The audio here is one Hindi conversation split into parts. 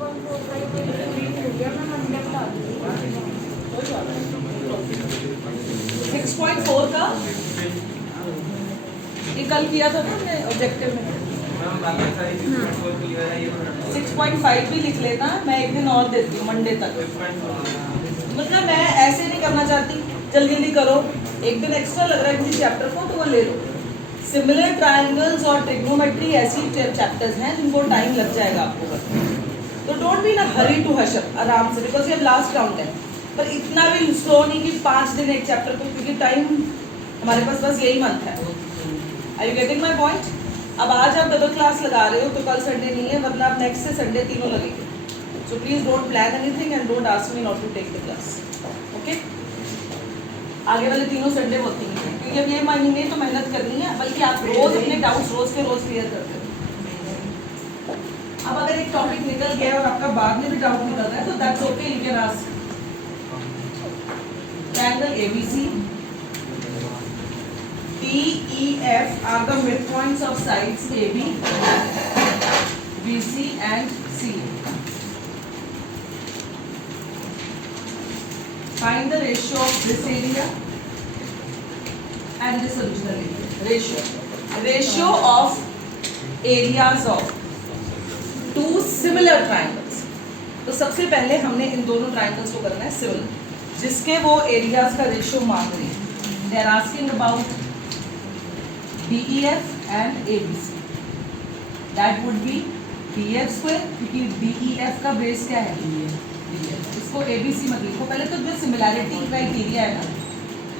6.4 का ये कल किया था ना हमने ऑब्जेक्टिव में। 6.5 भी लिख लेना, मैं एक दिन और देती हूँ मंडे तक। मतलब मैं ऐसे नहीं करना चाहती जल्दी जल्दी करो, एक दिन एक्स्ट्रा लग रहा है किसी चैप्टर को तो वो ले लो। सिमिलर ट्रायंगल्स और ट्रिग्नोमेट्री ऐसी चैप्टर्स हैं जिनको टाइम लग जाएगा आपको, तो डोंट बी ना हरी टू हशअप, आराम से, बिकॉज ये लास्ट राउंड है। पर इतना भी स्लो नहीं कि 5 दिन एक चैप्टर को, क्योंकि टाइम हमारे पास बस यही मंथ है। Are you getting my point? अब आज आप डबल क्लास लगा रहे हो तो कल संडे नहीं है, वरना आप नेक्स्ट से संडे तीनों लगेंगे। So please don't plan anything and don't ask me not to take the class, okay? आगे वाले तीनों संडे होती हैं, क्योंकि अब ये महीने तो मेहनत करनी है, बल्कि आप रोज अपने डाउट्स रोज के रोज क्लियर करते हो। अब अगर एक टॉपिक निकल गया और आपका बाद में भी डाउट निकल रहा है तो that's okay, you can ask. Triangle ABC, DEF are the midpoints of sides AB, BC and CA. Find the ratio of this area and this original area. Ratio of areas of two similar triangles. तो सबसे पहले हमने इन दोनों ट्राइंगल्स को करना है सिमिलर, जिसके वो एरियाज का रेशियो मांग रहे हैं। They are asking about DEF and ABC. That would be DF square, क्योंकि DEF का बेस क्या है? DF। इसको ABC मत लिखो, पहले तो जो सिमिलैरिटी क्राइटेरिया है ना,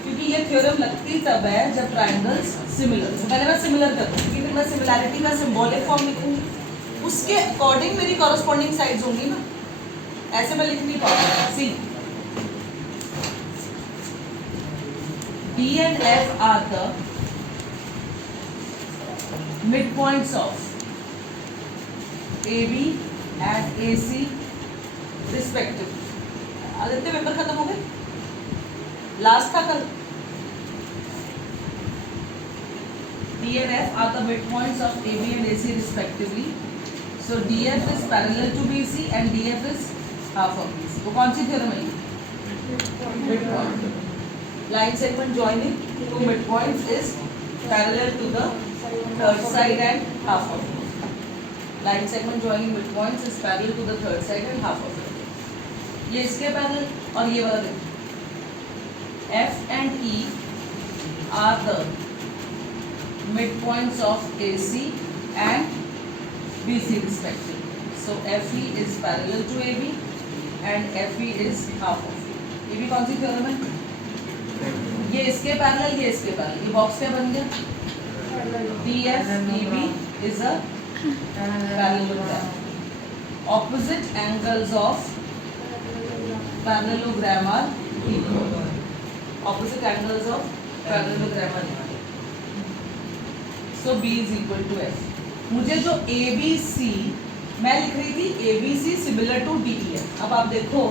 क्योंकि ये थ्योरम लगती तब है जब ट्राइंगल्स सिमिलर। तो पहले मैं सिमिलर करूँ, क्योंकि फिर मैं सिमिलैरिटी का सिंबॉलिक फॉर्म लिखूंगी, उसके अकॉर्डिंग मेरी कॉरस्पॉन्डिंग साइड्स होंगी ना, ऐसे मैं लिख नहीं पाऊंगी। सी D and F are the midpoints of AB and AC respectively. Aditya paper खत्म हो गए, लास्ट था कल। D and F are the midpoints of AB and AC respectively. So DF is parallel to BC and DF is half of BC. वो कौन सी थ्योरम है? Midpoint. Line segment joining two midpoints is parallel to the third side and half of it. Line segment joining midpoints is parallel to the third side and half of it. ये इसके पैरेलल, और ये वाला देखो, F and E are the midpoints of AC and BC respectively. So FE is parallel to AB and FE is half of it. ये भी कौन सी थ्योरम है? ये इसके पैरेलल, ये इसके पैरेलल, ये बॉक्स क्या बन गया? DF DB is a parallelogram. Opposite angles of parallelogram are equal. Opposite angles of parallelogram are equal. So B is equal to F. मुझे जो ABC मैं लिख रही थी, ABC सिमिलर टू DEF। अब आप देखो,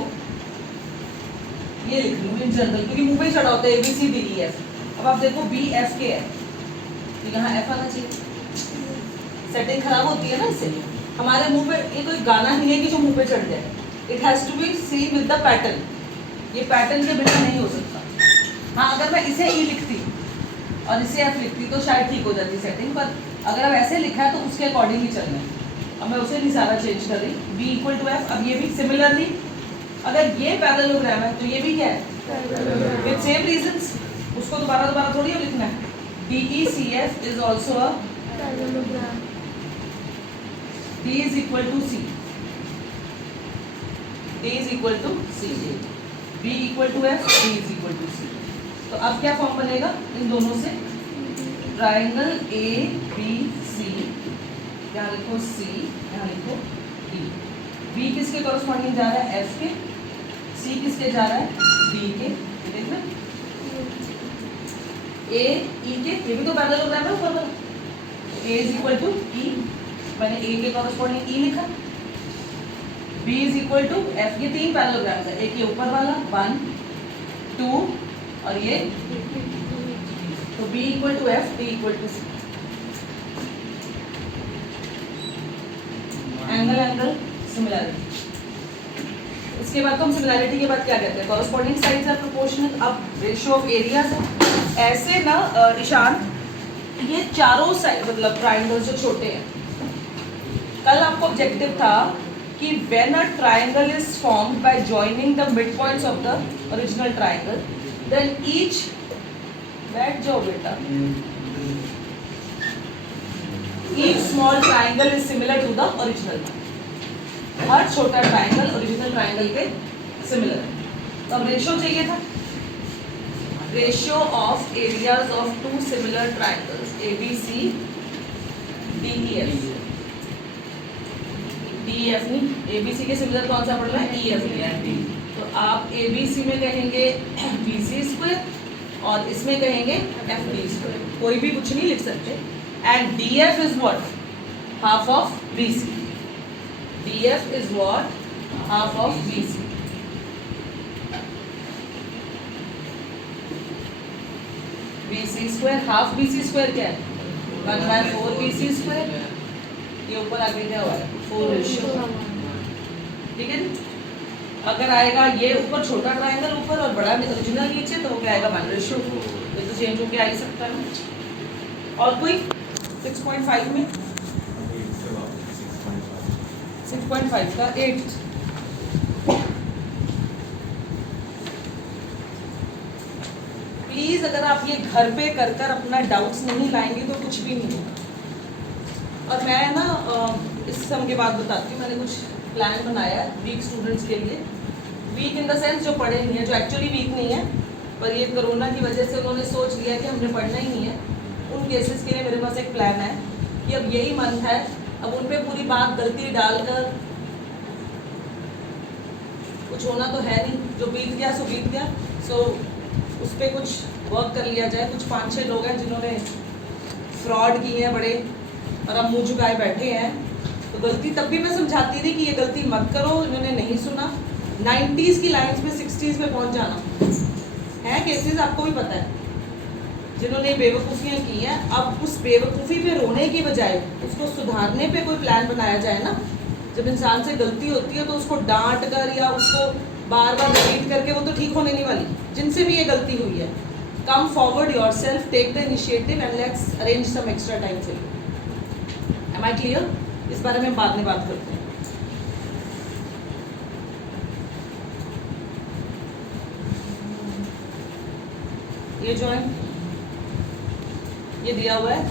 ये लिख रही हूँ इन जनरल, क्योंकि मुंह पे ही चढ़ा होता है ABC DEF। अब आप देखो BF के है, तो यहाँ F आना चाहिए। सेटिंग खराब होती है ना इससे, हमारे मुंह पे ये कोई गाना नहीं है कि जो मुंह पे चढ़ जाए। It has to be seen with the pattern, ये पैटर्न के बिना नहीं हो सकता। हाँ, अगर मैं इसे E लिखती और इसे F लिखती तो शायद ठीक हो जाती सेटिंग, पर अगर अब ऐसे लिखा है तो उसके अकॉर्डिंग ही चलना है। अब मैं उसे नहीं सारा चेंज कर रही। B equal to F। अब ये भी सिमिलरली, अगर ये पैरेललोग्राम है तो ये भी क्या है? विद सेम रीजंस, उसको दोबारा थोड़ी अब लिखना है। DECF is also a parallelogram. D is equal to C. D is equal to C. B equal to F, D is equal to C. तो अब क्या फॉर्म बनेगा इन दोनों से? ट्राइंगल ABC, यहाँ लिखो C, यहाँ लिखो D। B किसके कॉरस्पॉन्डिंग जा रहा है? F के। C किसके जा रहा है? D के। देखना, A E के, ये भी तो पैरेललोग्राम है ऊपर वाला। A is equal to E, मैंने A के कॉरस्पॉन्डिंग E लिखा। B is equal to F, ये तीन पैरेललोग्राम्स है, एक ये ऊपर वाला 1 2 और ये, तो B equal to F, D equal to C। Angle similarity. इसके बाद तो हम सिमिलैरिटी के बाद क्या कहते हैं, कॉरस्पॉन्डिंग साइड्स आर प्रोपोर्शनल। अब रेशियो ऑफ एरियाज है ऐसे ना ईशान, ये चारों साइड मतलब ट्राइंगल जो छोटे हैं, कल आपको ऑब्जेक्टिव था कि when a triangle is formed by joining the mid points of the original triangle then each, बैठ जाओ बेटा, each small triangle is similar to the original. हर छोटा ट्राइंगल ओरिजिनल ट्राइंगल के सिमिलर। तो अब रेशियो चाहिए था, ratio of areas of two similar triangles ABC DEF। DEF नहीं, ABC के सिमिलर कौन सा पड़ रहा है, EF। तो आप ABC में कहेंगे BC² और इसमें कहेंगे FD², कोई भी कुछ नहीं लिख सकते। And DF is what, half of BC। DF is what, half of BC। BC² half BC² क्या है, 1/4 BC²। ये ऊपर आगे क्या हुआ है, 4 रेशियो, ठीक है। अगर आएगा ये ऊपर छोटा ट्राइंगल ऊपर और बड़ा ओरिजिनल नीचे, तो वो क्या आएगा 1 रेशियो। ये तो चेंज होके आ ही सकता है ना। और कोई 6.5 में 6.5 का 8। प्लीज अगर आप ये घर पे कर कर अपना डाउट्स नहीं लाएंगे तो कुछ भी नहीं होगा। और मैं ना इस सम के बाद बताती हूँ, मैंने कुछ प्लान बनाया है वीक स्टूडेंट्स के लिए। वीक इन द सेंस जो पढ़े नहीं है, जो एक्चुअली वीक नहीं है, पर ये कोरोना की वजह से उन्होंने सोच लिया कि हमने पढ़ना ही नहीं है। उन केसेस के लिए मेरे पास एक प्लान है कि अब यही मंथ है, अब उन पर पूरी बात गलती डालकर कुछ होना तो है नहीं, जो बीत गया सो बीत गया। सो उस पर कुछ वर्क कर लिया जाए। कुछ 5-6 लोग हैं जिन्होंने फ्रॉड किए हैं बड़े, और अब मुँह झुकाए बैठे हैं। तो गलती तब भी मैं समझाती थी कि ये गलती मत करो, इन्होंने नहीं सुना। 90s की लाइन्स में 60s में पहुंच जाना है। केसेस आपको भी पता है जिन्होंने बेवकूफ़ियाँ की हैं। अब उस बेवकूफ़ी पे रोने की बजाय उसको सुधारने पे कोई प्लान बनाया जाए ना। जब इंसान से गलती होती है तो उसको डांट कर या उसको बार बार रिपीट करके वो तो ठीक होने नहीं वाली। जिनसे भी ये गलती हुई है, come forward yourself, take the initiative and let's arrange some extra time for you. Am I clear? इस बारे में बाद में बात करते हैं। ये जो है ये दिया हुआ है,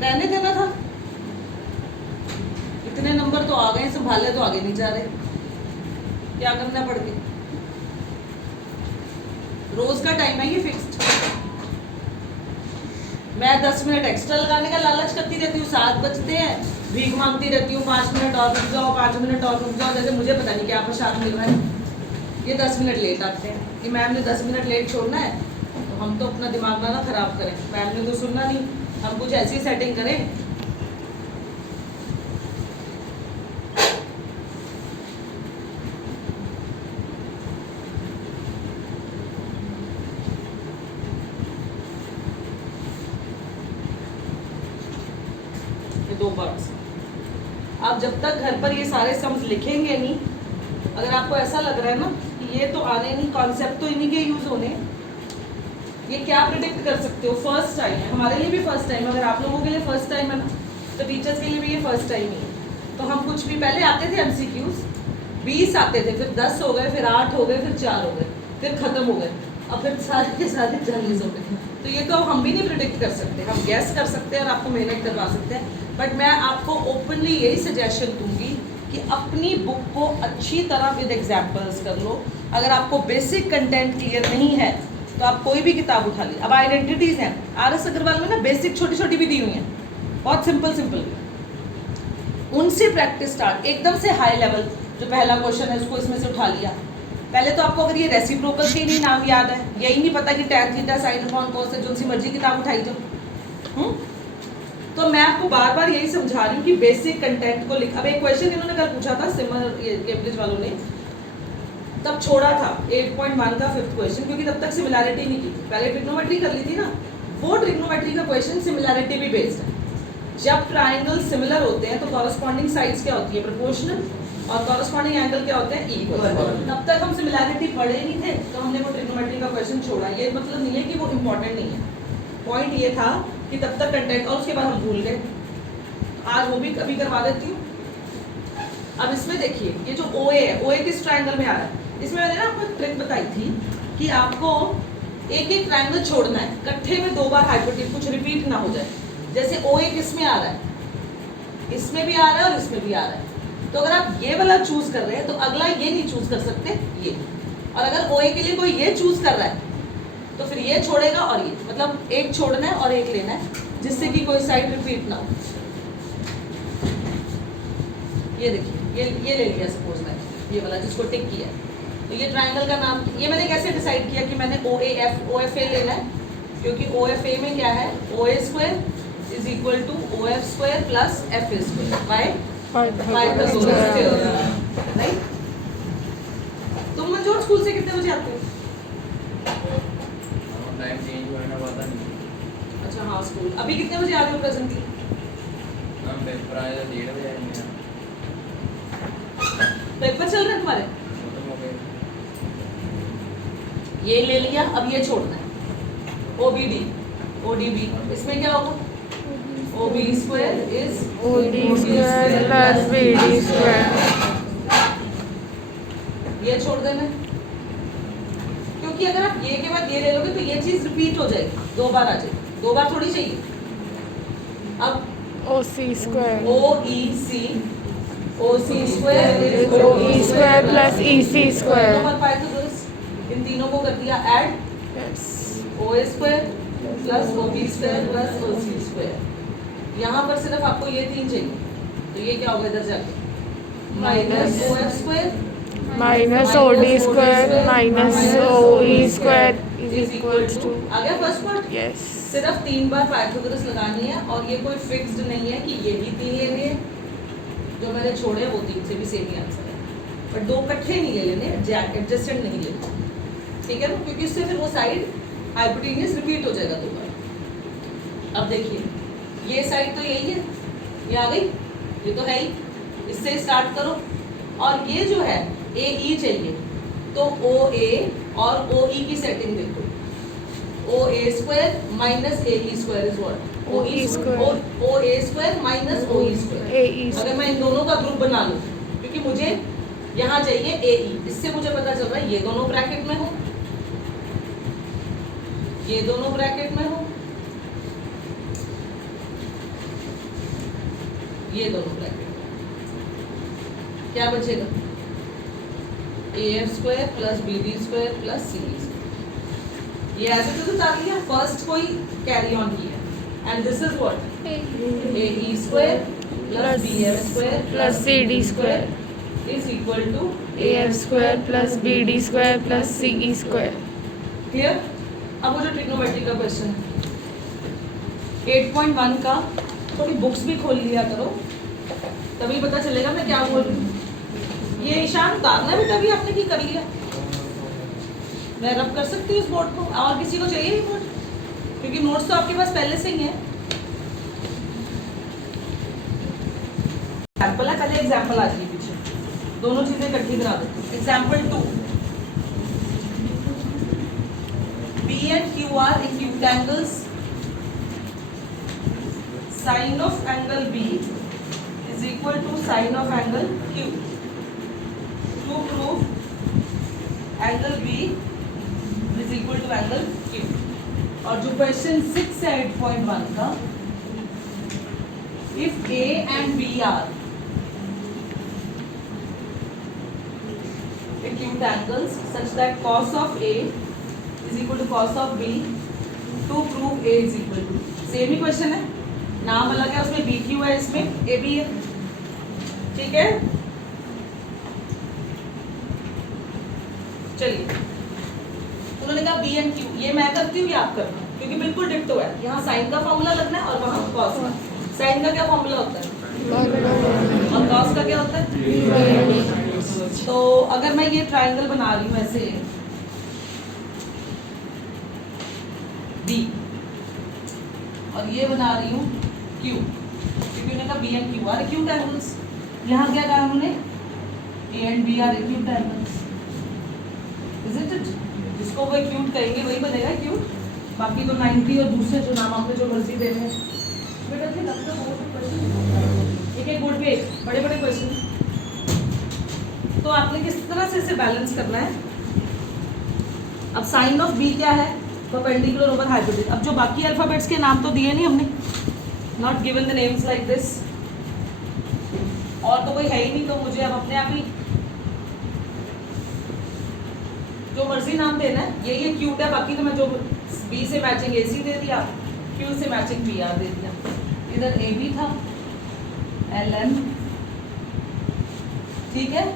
रहने देना था। इतने नंबर तो आ गए, संभाले तो आगे नहीं जा रहे, क्या करना पड़ के। रोज का टाइम है ये फिक्स्ड। मैं 10 मिनट एक्स्ट्रा लगाने का लालच करती रहती हूँ। 7 बजते हैं, भीख मांगती रहती हूँ 5 मिनट और रुक जाओ, 5 मिनट और रुक जाओ, जैसे मुझे पता नहीं क्या प्रसाद मिल रहा है। ये 10 मिनट लेट आते हैं कि मैम ने 10 मिनट लेट छोड़ना है, तो हम तो अपना दिमाग ना खराब करें। मैम ने तो सुनना नहीं, हम कुछ ऐसी सेटिंग करें। ये 2 पार्ट्स। आप जब तक घर पर ये सारे सम्स लिखेंगे नहीं, अगर आपको ऐसा लग रहा है ना कि ये तो आने नहीं, कॉन्सेप्ट तो इन्हीं के यूज होने, ये क्या प्रिडिक्ट कर सकते हो। फर्स्ट टाइम है, हमारे लिए भी फर्स्ट टाइम, अगर आप लोगों के लिए फर्स्ट टाइम है ना, तो टीचर्स के लिए भी ये फर्स्ट टाइम ही है। तो हम कुछ भी पहले आते थे MCQs 20 आते थे, फिर 10 हो गए, फिर 8 हो गए, फिर 4 हो गए, फिर खत्म हो गए, अब फिर सारे के सारे 40 हो गए। तो ये तो हम भी नहीं प्रिडिक्ट कर सकते, हम गैस कर सकते हैं और आपको मेहनत करवा सकते हैं। बट मैं आपको ओपनली यही सजेशन दूंगी कि अपनी बुक को अच्छी तरह विद एग्जाम्पल्स कर लो। अगर आपको बेसिक कंटेंट क्लियर नहीं है तो आप कोई भी किताब उठा ली। अब आइडेंटिटीज़ हैं, RS अग्रवाल में ना बेसिक छोटी छोटी भी दी हुई हैं, बहुत सिंपल सिंपल, उनसे प्रैक्टिस स्टार्ट। एकदम से हाई लेवल जो पहला क्वेश्चन है उसको इसमें से उठा लिया। पहले तो आपको अगर ये रेसिप्रोकल के नहीं नाम याद है, यही नहीं पता कि tan theta sine upon cos है, जो सी मर्जी किताब उठाई जाओ। तो मैं आपको बार बार यही समझा रही हूँ कि बेसिक कंटेंट को लिख। अब एक क्वेश्चन इन्होंने कल पूछा था सिमर कैम्ब्रिज वालों ने, तब छोड़ा था 8.1 का 5th क्वेश्चन, क्योंकि तब तक सिमिलैरिटी नहीं की थी। पहले ट्रिग्नोमेट्री कर ली थी ना, वो ट्रिग्नोमेट्री का क्वेश्चन सिमिलैरिटी भी बेस्ड है। जब ट्राइंगल सिमिलर होते हैं तो कॉरस्पॉन्डिंग साइड्स क्या होती है, प्रोपोर्शनल, और कॉरस्पॉन्डिंग एंगल क्या होते हैं, इक्वल। तब तक हम सिमिलैरिटी पढ़े नहीं थे तो हमने वो ट्रिग्नोमेट्री का क्वेश्चन छोड़ा। ये मतलब नहीं है कि वो इम्पोर्टेंट नहीं है, पॉइंट ये था कि तब तक कंटेंट, और उसके बाद हम भूल गए। आज वो भी कभी करवा देती हूँ। अब इसमें देखिए ये जो OA है, OA किस ट्राइंगल में आ रहा है, इसमें मैंने ना आपको एक ट्रिक बताई थी कि आपको एक एक ट्राइंगल छोड़ना है, इकट्ठे में 2 बार हाइपोटेन्यूज, कुछ रिपीट ना हो जाए। जैसे OA किस में आ रहा है, इसमें भी आ रहा है और इसमें भी आ रहा है, तो अगर आप ये वाला चूज कर रहे हैं तो अगला ये नहीं चूज कर सकते ये, और अगर OA के लिए कोई ये चूज कर रहा है तो फिर ये छोड़ेगा और ये, मतलब एक छोड़ना है और एक लेना है, जिससे कि कोई साइड रिपीट ना हो। ये देखिए ये ले लिया सपोज मैंने, ये वाला जिसको टिक किया, तो ये ट्राइंगल का नाम, ये मैंने कैसे डिसाइड किया कि मैंने OFA लेना है, क्योंकि OFA में क्या है, OA square is equal to OF square plus FA square by 5 right. तुम मंजूर स्कूल से कितने बजे आते हो? टाइम चेंज होने का पता नहीं। अच्छा हाँ, स्कूल अभी कितने बजे आ रहे हो प्रेजेंटली? हम पेपर आए तो 1:30 बजे आएंगे। पेपर चल रहे हैं तुम्हारे? खत्म हो गए। ये ले लिया, अब ये छोड़ना है, OBD ODB, इसमें क्या होगा, OB square is OD square plus BD square. ये छोड़ देना है, क्योंकि अगर आप ये के बाद ये ले लोगे तो ये चीज रिपीट हो जाएगी, 2 बार आ जाएगी, 2 बार थोड़ी चाहिए। अब OC square. OC square is OE square plus EC square. Pythagoras, इन तीनों को कर दिया add, Yes. OA square plus OB square plus OC square. यहाँ पर सिर्फ आपको ये 3 चाहिए, तो ये क्या होगा इधर जाके, minus OF square Minus OD square minus OE square is equals to. आ गया फर्स्ट पार्ट। Yes. सिर्फ 3 बार पाइथागोरस लगानी है, और ये कोई फिक्स्ड नहीं है कि ये भी 3 लेने हैं, जो मैंने छोड़े वो 3 से भी सेम ही आंसर है, बट 2 इकट्ठे नहीं ले लेने, एडजस्टेंट नहीं लेने, ठीक है ना, क्योंकि उससे फिर वो साइड हाइपोटेन्यूज रिपीट हो जाएगा 2 बार। अब देखिए ये साइड तो यही है, ये आ गई, ये तो है ही, इससे स्टार्ट करो, और ये जो है AE चाहिए, तो OA और OE की सेटिंग देखो, OA square minus AE square is what, OE square. OA square minus OE square. AE अगर मैं इन दोनों का ग्रुप बना लूं, क्योंकि मुझे यहाँ चाहिए AE, इससे मुझे पता चल रहा है ये दोनों ब्रैकेट में हो, ये दोनों ब्रैकेट में हो, ये दोनों ब्रैकेट में, क्या बचेगा, AF square plus BD square plus CD square. ये ऐसे तो उतार लिया, फर्स्ट कोई कैरी ऑन किया, and this is what, AE square plus BF square plus CD square. Is equal to AF square plus BD square plus CE square. Clear. अब वो जो ट्रिग्नोमेट्री का क्वेश्चन है 8.1 का, थोड़ी बुक्स भी खोल लिया करो, तभी पता चलेगा मैं क्या बोल रही हूँ। ये ईशान उतारना है बेटा, भी आपने की कर लिया, मैं रब कर सकती हूँ इस बोर्ड को, और किसी को चाहिए नहीं बोर्ड, क्योंकि नोट्स तो आपके पास पहले से ही है। एग्जाम्पल है, पहले एग्जाम्पल आ जाइए पीछे, दोनों चीजें इकट्ठी करा देती हूँ। Example 2, P and Q are acute angles, sine of angle B is equal to sine of angle Q. To prove angle B is equal to angle Q. और जो क्वेश्चन 6 है 8.1 का, if A and B are acute angles such that cos of A is equal to cos of B, to prove A is equal to, same he question है, नाम अलग है, उसमें BQ है, इसमें AB है, ठीक है। चलिए उन्होंने कहा B and Q, ये मैं करती हूँ, ये आप करना, क्योंकि बिल्कुल डिक्टो है, यहाँ साइन का फॉर्मूला लगना है और वहाँ कॉस का। साइन का क्या फॉर्मूला होता है और कॉस का क्या होता है। तो अगर मैं ये ट्राइंगल बना रही हूँ ऐसे B, और ये बना रही हूँ Q, B and Q are acute angles. यहाँ क्या कहा हमने, A and B are acute angles, isn't it? जिसको वो एक्यूट कहेंगे वही बनेगा एक्यूट, बाकी तो 90 और दूसरे जो नाम आपने जो मर्जी देने हैं। बेटा जी लगता है बहुत क्वेश्चन, एक एक बोर्ड पे बड़े बड़े क्वेश्चन, तो आपने किस तरह से इसे बैलेंस करना है। अब साइन ऑफ बी क्या है, परपेंडिकुलर ओवर हाइपोटेन्यूज। अब जो बाकी अल्फाबेट्स के नाम तो दिए नहीं हमने, not given the names like this, और तो कोई है ही नहीं, तो मुझे अब अपने आप ही जो मर्जी नाम देना है। यही एक्यूट है, बाकी तो मैं जो बी से मैचिंग ए सी दे दिया, क्यू से मैचिंग पी आर दे दिया। इधर ए बी था, एल एन, ठीक है।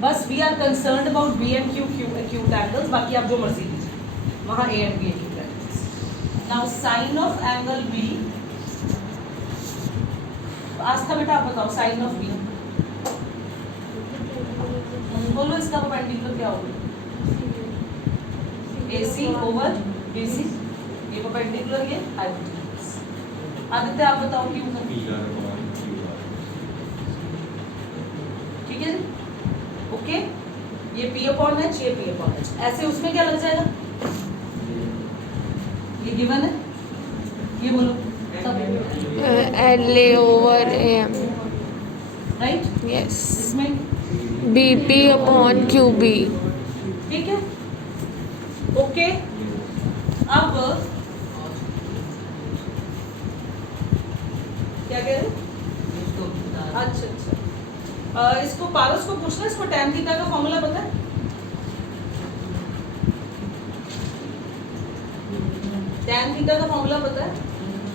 बस we are concerned about B and Q acute angles, बाकी आप जो मर्जी दीजिए, वहाँ A and B acute angles. Now sine of angle B, Aastha बेटा आप बताओ साइन ऑफ बी, बोलो इसका परपेंडिकुलर क्या होगा, AC ओवर BC, ये परपेंडिकुलर, ये हाइपोटेन्यूज। आदित्य आप बताओ क्यों कर, ठीक है जी, ओके। ये P अपॉन H, ये P अपॉन H, ऐसे उसमें क्या लग जाएगा, ये गिवन है, ये बोलो LA over AM, right, yes, इसमें BP upon QB, ठीक है, ओके। अब क्या कह रहे, अच्छा, इसको पारस को पूछना, इसको tan थीटा का फॉर्मूला पता है, tan थीटा का फॉर्मूला पता है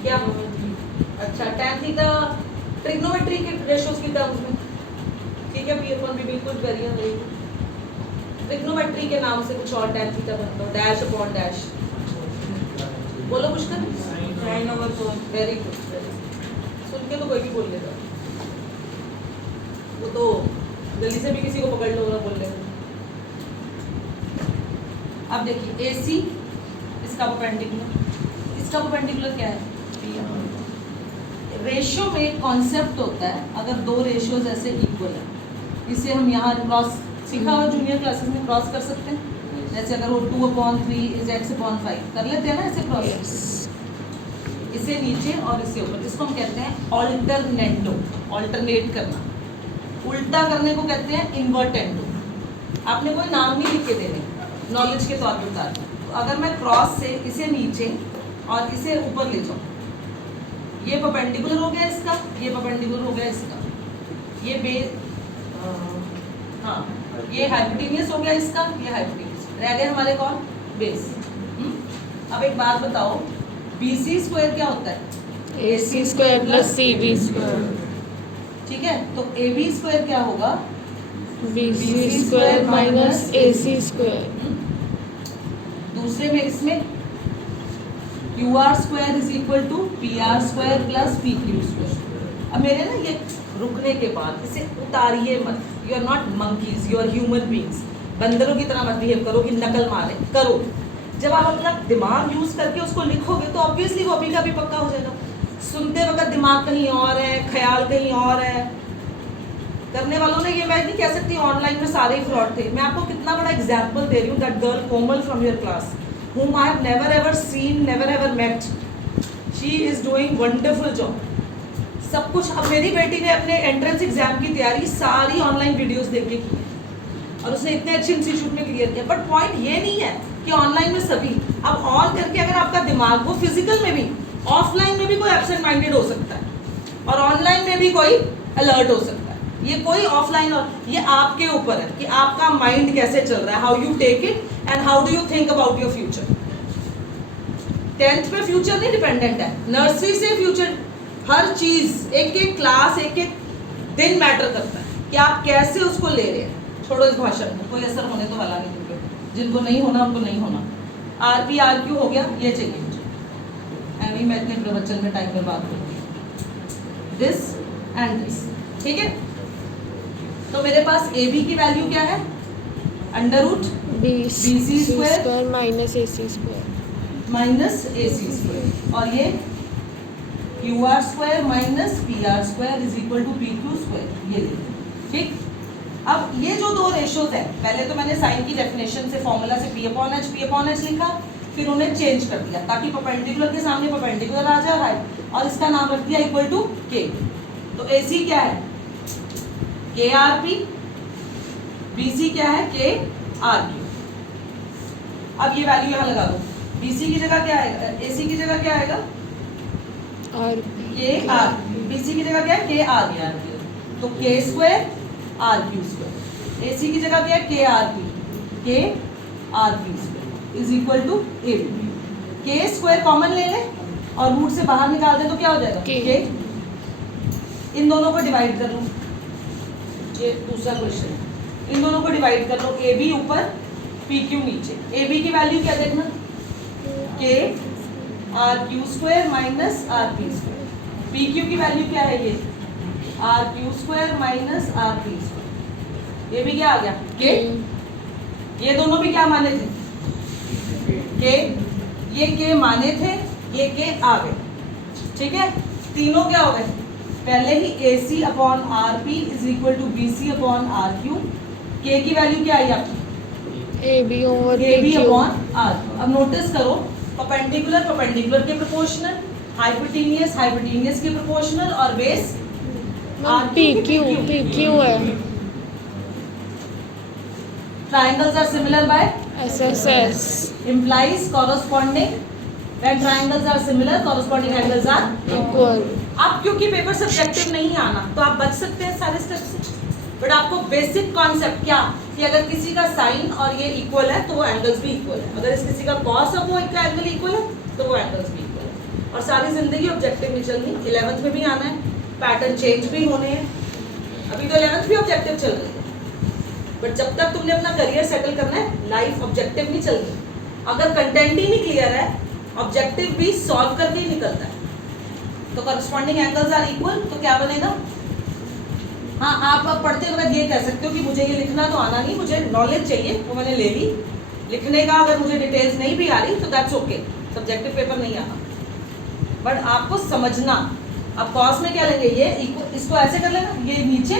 क्या? अच्छा, tan थीटा ट्रिग्नोमेट्री के रेशियोज की टर्म्स में, ठीक है, P अपॉन B बिल्कुल वेरी है, ट्रिग्नोमेट्री के नाम से कुछ और tan थीटा बनता है, डैश अपॉन डैश, बोलो पुष्कर, साइन ओवर कोस, वेरी गुड, सुन के तो कोई भी बोल लेगा, वो तो जल्दी से भी किसी को पकड़ लो बोल लेगा। अब देखिए AC, इसका परपेंडिकुलर, इसका परपेंडिकुलर क्या है, रेशियो में एक कॉन्सेप्ट होता है, अगर दो रेशियोज ऐसे इक्वल है, इसे हम यहाँ क्रॉस सीखा हुआ जूनियर क्लासेस में, क्रॉस कर सकते हैं। जैसे अगर वो 2/3 इज x/5 कर लेते हैं ना ऐसे क्रॉस, इसे नीचे और इसे ऊपर, जिसको हम कहते हैं ऑल्टरनेटो, ऑल्टरनेट करना, उल्टा करने को कहते हैं इन्वर्टेंडो। आपने कोई नाम नहीं लिख के देने, नॉलेज के तौर पर बता दें। तो अगर मैं क्रॉस से इसे नीचे और इसे ऊपर ले जाऊँ, ये परपेंडिकुलर हो गया इसका, ये परपेंडिकुलर हो गया इसका, ये हाँ, ये हाइपोटेन्यूस हो गया इसका, ये हाइपोटेन्यूस, रह गए हमारे कौन, बेस। अब एक बात बताओ, BC स्क्वायर क्या होता है, AC square plus CB square, ठीक है, तो AB स्क्वायर क्या होगा, BC square minus AC square, दूसरे में इसमें QR square is equal to PR square plus PQ square. अब मेरे ना ये रुकने के बाद इसे उतारिए मत, you are not monkeys, you are human beings, बंदरों की तरह मत बिहेव करो कि नकल मारे करो। जब आप अपना दिमाग यूज करके उसको लिखोगे तो ऑब्वियसली कॉपी का भी पक्का हो जाएगा। सुनते वक्त दिमाग कहीं और है, ख्याल कहीं और है। करने वालों ने ये मैं नहीं कह सकती ऑनलाइन में सारे ही फ्रॉड थे। मैं आपको कितना बड़ा एग्जाम्पल दे रही हूँ, that girl Komal from your class whom I have never ever seen, never ever met. She is doing wonderful job. सब कुछ। अब मेरी बेटी ने अपने एंट्रेंस एग्जाम की तैयारी सारी ऑनलाइन वीडियोस देख के की है और उसने इतने अच्छे इंस्टीट्यूट में क्लियर किया। बट पॉइंट ये नहीं है कि ऑनलाइन में सभी, अब ऑन करके अगर आपका दिमाग वो फिजिकल में भी, ऑफलाइन में भी कोई एब्सेंट माइंडेड हो सकता है और ऑनलाइन में भी कोई अलर्ट हो सकता है। ये कोई ऑफलाइन और ये आपके ऊपर है कि आपका माइंड कैसे चल रहा है, how you take it and how do you think about your future. 10th पे फ्यूचर नहीं डिपेंडेंट है, नर्सरी से फ्यूचर, हर चीज, एक एक क्लास, एक एक दिन मैटर करता है कि आप कैसे उसको ले रहे हैं। छोड़ो इस भाषण को, कोई असर होने तो वाला नहीं, क्योंकि जिनको नहीं होना उनको नहीं होना। RP RQ हो गया, ये चाहिए मुझे, एवं मैं इतने प्रवचन में टाइम बर्बाद करूँगी। दिस एंड दिस, ठीक है। तो मेरे पास AB की वैल्यू क्या है, under root BC square minus AC square, minus AC square, और ये Q R square minus P R square is equal to P Q square, ये लिखते हैं। ठीक, अब ये जो दो रेशियोज है, पहले तो मैंने साइन की डेफिनेशन से फॉर्मूला से पी अपॉन एच लिखा, फिर उन्हें चेंज कर दिया ताकि परपेंडिकुलर के सामने परपेंडिकुलर आ जा रहा है, और इसका नाम रख दिया इक्वल टू के। तो ए सी क्या है, K R P, B C क्या है, के आर क्यू। अब ये वैल्यू यहाँ लगा दो, बी सी की जगह क्या आएगा, ए सी की जगह क्या आएगा, और के आर, बी सी की जगह क्या है, के आर क्यू, तो K square R Q square, A C की जगह क्या है, K R P, K R Q square is equal to A. K square common ले लें और रूट से बाहर निकाल दें तो क्या हो जाएगा, के। इन दोनों को डिवाइड कर लो, ये दूसरा क्वेश्चन, इन दोनों को डिवाइड कर लो, ए बी ऊपर पी क्यू नीचे। ए बी की वैल्यू क्या देखना, के R Q square minus R P square, P Q की वैल्यू क्या है, ये R Q square minus R P square, ये भी क्या आ गया, के। ये दोनों भी क्या माने थे, के, ये के माने थे, ये के आ गए। ठीक है, तीनों क्या हो गए, पहले ही A C upon R P is equal to B C upon R Q. K की वैल्यू क्या आई आपकी, A B over A B P upon R. अब नोटिस करो, परपेंडिकुलर परपेंडिकुलर के प्रोपोर्शनल, हाइपोटेनियस हाइपोटेनियस के प्रोपोर्शनल, और बेस पी क्यू है। Triangles are similar by S S S implies corresponding, when triangles are similar corresponding angles are। Equal. अब क्योंकि पेपर सब्जेक्टिव नहीं आना तो आप बच सकते हैं सारे स्टेप से, बट आपको बेसिक कॉन्सेप्ट क्या कि अगर किसी का साइन और ये इक्वल है तो वो एंगल्स भी इक्वल है, अगर इस किसी का कॉस और वो एक एंगल इक्वल है तो वो एंगल्स भी इक्वल है। और सारी जिंदगी ऑब्जेक्टिव में चलनी, 11th में भी आना है, पैटर्न चेंज भी होने हैं। अभी तो 11th भी ऑब्जेक्टिव चल रही है, बट जब तक तुमने अपना करियर सेटल करना है, लाइफ ऑब्जेक्टिव नहीं चल रही। अगर कंटेंट ही नहीं क्लियर है, ऑब्जेक्टिव भी सॉल्व करके ही निकलता है। तो करस्पॉन्डिंग एंगल्स आर इक्वल, तो क्या बनेगा, हाँ आप अब पढ़ते वक्त ये कह सकते हो कि मुझे ये लिखना तो आना नहीं, मुझे नॉलेज चाहिए, वो मैंने ले ली। लिखने का अगर मुझे डिटेल्स नहीं भी आ रही तो दैट्स ओके, सब्जेक्टिव पेपर नहीं आता, बट आपको समझना। अब कॉस में क्या लेंगे, ये इसको ऐसे कर लेना, ये नीचे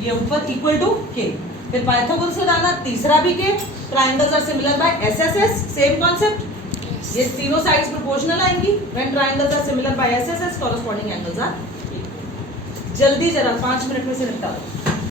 ये ऊपर इक्वल टू के, फिर पाइथागोरस लगाना, तीसरा भी के। Triangles are similar by SSS, same concept, ये तीनों साइड्स प्रोपोर्शनल आएंगी। When triangles are similar by SSS corresponding angles are equal. जल्दी जरा 5 मिनट में से निपटा दो।